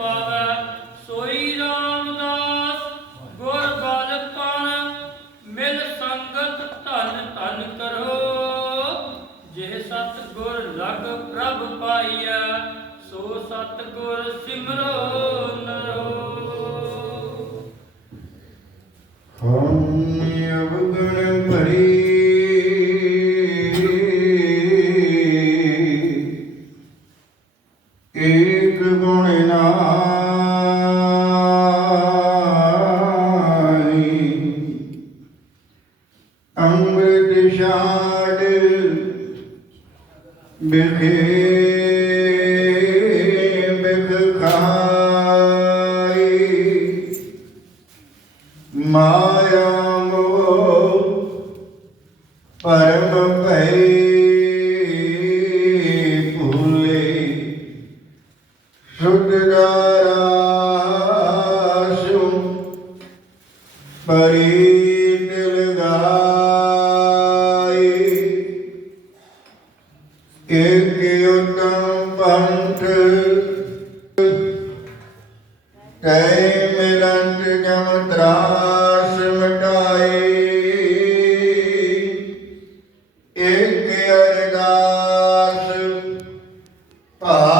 ਪਾਵੈ, ਸੋਈ ਰਾਮਦਾਸ, ਗੁਰ ਬਾਲਪਨ ਮਿਲ ਸੰਗਤ ਪ੍ਰਭ ਪਾਈਐ, ਸੋ ਸਤ ਸਿਮਰੋ ਨਰੋ। ਹਉ ਅਵਗਣ ਭਰੀ ਨਾੜ ਬਿਖੇ ਬਿਖ ਮਾਇਆ ਮੋਹ ਪਰਮ ਭਈ ਕੈ ਮਿਲੰਗ ਜਮ ਤਰਾਸ ਮਟਾਈ ਇੱਕ ਅਰਦਾਸ ਭਾ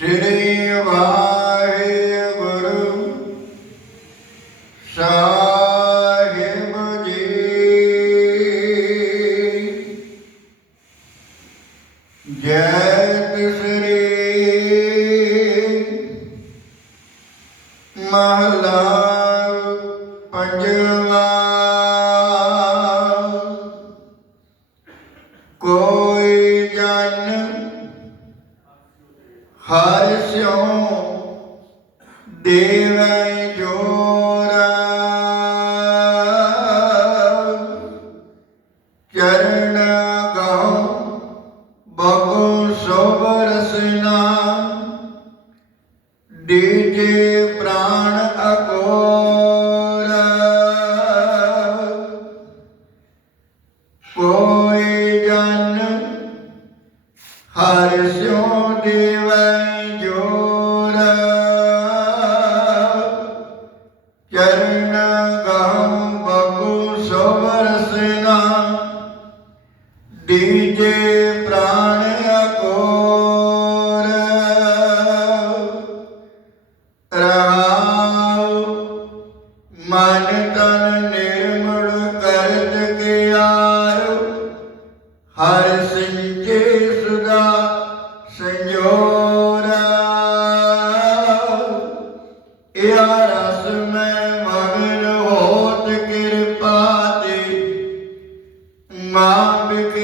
ਸ੍ਰੀ ਵਾਹਿਗੁਰੂ ਸਾਹਿਬ ਜੀ। ਜੈ ਸ੍ਰੀ ਮਹਲਾ ਹਰਿ ਸਿਉ ਦੇਵੈ ਜੋਰ। ਚਰਨ ਗਉ ਬਗੁ ਸੋਬਰਸਨਾ ਦੇ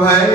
ভাই